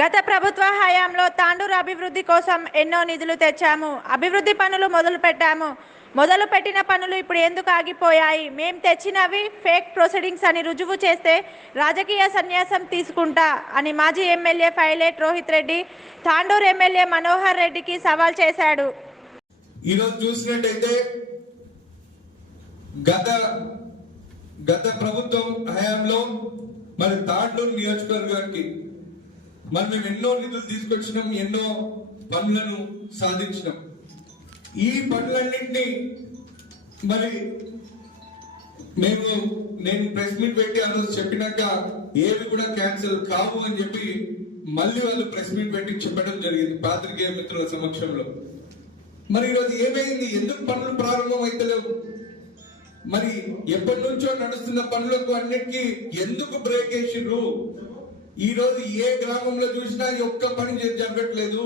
గత ప్రభుత్వ హయాంలో తాండూరు అభివృద్ధి కోసం ఎన్నో నిధులు తెచ్చాము. అభివృద్ధి పనులు మొదలు పెట్టాము. మొదలు పెట్టిన పనులు ఇప్పుడు ఎందుకు ఆగిపోయాయి? మేం తెచ్చినవి ఫేక్ ప్రొసీడింగ్స్ అని రుజువు చేస్తే రాజకీయ సన్యాసం తీసుకుంటా అని మాజీ MLA Pilot Rohith Reddy Tandur MLA Manohar రెడ్డికి సవాల్ చేశాడు. ఈరోజు చూసినట్టయితే గత గత ప్రభుత్వం హయాంలో మరి తాండూరు నియోజకవర్గానికి మరి మేము ఎన్నో నిధులు తీసుకొచ్చినాం ఎన్నో పనులను సాధించినాం. ఈ పనులన్నింటినీ మరి మేము నేను ప్రెస్ మీట్ పెట్టి అందరూ చెప్పినాక ఏవి కూడా క్యాన్సిల్ కావు అని చెప్పి మళ్ళీ వాళ్ళు ప్రెస్ మీట్ పెట్టి చెప్పడం జరిగింది పాత్రికేయ మిత్రుల సమక్షంలో. మరి ఈరోజు ఏమైంది? ఎందుకు పనులు ప్రారంభం అయితలేవు మరి ఎప్పటి నుంచో నడుస్తున్న పనులకు అన్నిటికీ ఎందుకు బ్రేక్ వేసిండ్రు ఈ రోజు ఏ గ్రామంలో చూసినా ఒక్క పని జరగట్లేదు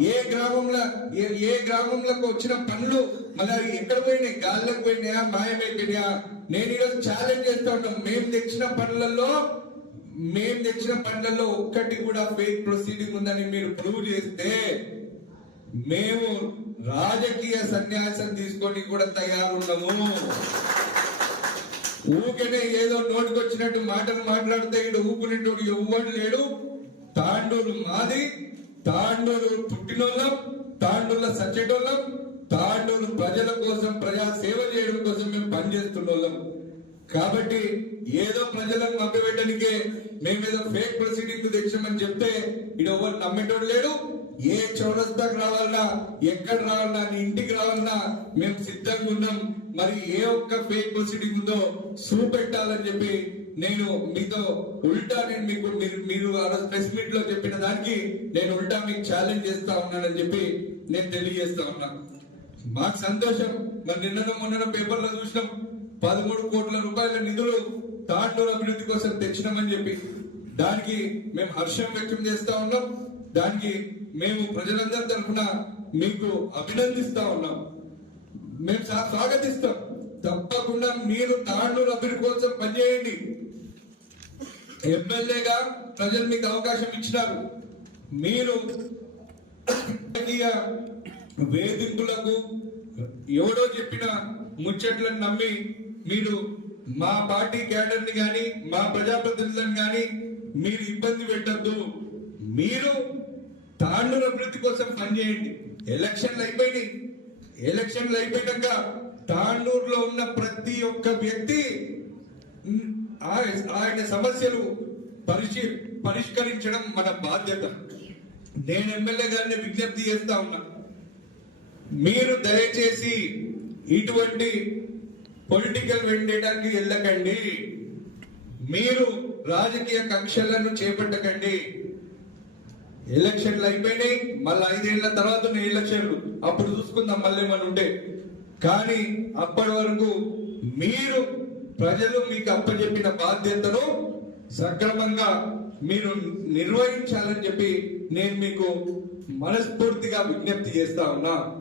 ఏ గ్రామంలో ఏ ఏ గ్రామంలోకి వచ్చిన పనులు మళ్ళీ ఎక్కడ పోయినాయి? గాల్లోకి పోయినాయా? మాయమైపోయినాయా? నేను ఈరోజు ఛాలెంజ్ చేస్తా ఉంటాం మేము తెచ్చిన పనులలో మేము తెచ్చిన పనులలో ఒక్కటి కూడా ఫేక్ ప్రొసీడింగ్ ఉందని మీరు ప్రూవ్ చేస్తే మేము రాజకీయ సన్యాసం తీసుకొని కూడా తయారున్నాము. ఊకనే ఏదో నోటికొచ్చినట్టు మాటలు మాట్లాడితే ఇక్కడ ఊపినటువంటి ఎవ్వడు లేడు. తాండూరు మాది తాండూరు పుట్టినోళ్ళం తాండూరులో సచ్చేటోళ్ళం తాండూరు ప్రజల కోసం ప్రజా సేవ చేయడం కోసం మేము పనిచేస్తున్నోళ్ళం కాబట్టి ఏదో ప్రజలను మభ్యపెట్టడానికే మేమేదో ఫేక్ ప్రొసీడింగ్ తెచ్చామని చెప్తే ఇక్కడ ఎవరు నమ్మేటోడు లేడు. ఏ చౌరస్తాకు రావాలన్నా ఎక్కడ రావాలన్నా నీ ఇంటికి రావాలన్నా మేము సిద్ధంగా ఉన్నాం. మరి ఏ ఒక్క ఫేక్ ప్రొసీడింగ్ ఉందో చూపెట్టాలని చెప్పి నేను మీతో ఉల్టా నేను మీకు మీరు మీరు ఆ రోజు ప్రెస్ మీట్లో చెప్పిన దానికి నేను ఉల్టా మీకు ఛాలెంజ్ చేస్తా ఉన్నానని చెప్పి నేను తెలియజేస్తా ఉన్నా. మాకు సంతోషం. మరి నిన్న మొన్న పేపర్లో చూసినాం. పదమూడు కోట్ల రూపాయల నిధులు తాండూరు అభివృద్ధి కోసం తెచ్చినామని చెప్పి. దానికి మేము హర్షం వ్యక్తం చేస్తా ఉన్నాం. దానికి మేము ప్రజలందరి తరఫున మీకు అభినందిస్తా ఉన్నాం. మేము స్వాగతిస్తాం. తప్పకుండా మీరు తాండూరు అభివృద్ధి కోసం పనిచేయండి. ఎమ్మెల్యేగా ప్రజలు మీకు అవకాశం ఇచ్చినారు. మీరు రాజకీయ వేధింపులకు ఎవడో చెప్పిన ముచ్చట్లను నమ్మి మీరు మా పార్టీ క్యాడర్ని కానీ మా ప్రజాప్రతినిధులను కానీ మీరు ఇబ్బంది పెట్టద్దు. మీరు తాండూరు అభివృద్ధి కోసం పనిచేయండి ఎలక్షన్లు అయిపోయినాయి. ఎలక్షన్లు అయిపోయాక తాండూరులో ఉన్న ప్రతి ఒక్క వ్యక్తి ఆయన సమస్యలు పరిశీ పరిష్కరించడం మన బాధ్యత. నేను ఎమ్మెల్యే గారిని విజ్ఞప్తి చేస్తా ఉన్నా. మీరు దయచేసి ఇటువంటి పొలిటికల్ వెండేటానికి వెళ్ళకండి మీరు రాజకీయ కక్షలను చేపట్టకండి. ఎలక్షన్లు అయిపోయినాయి మళ్ళీ ఐదేళ్ళ తర్వాత ఉన్న ఎలక్షన్లు. అప్పుడు చూసుకుందాం మళ్ళీ మనం ఉంటే. కానీ అప్పటి వరకు మీరు ప్రజలు మీకు అప్పచెప్పిన బాధ్యతను సక్రమంగా మీరు నిర్వహించాలని చెప్పి నేను మీకు మనస్ఫూర్తిగా విజ్ఞప్తి చేస్తా ఉన్నా.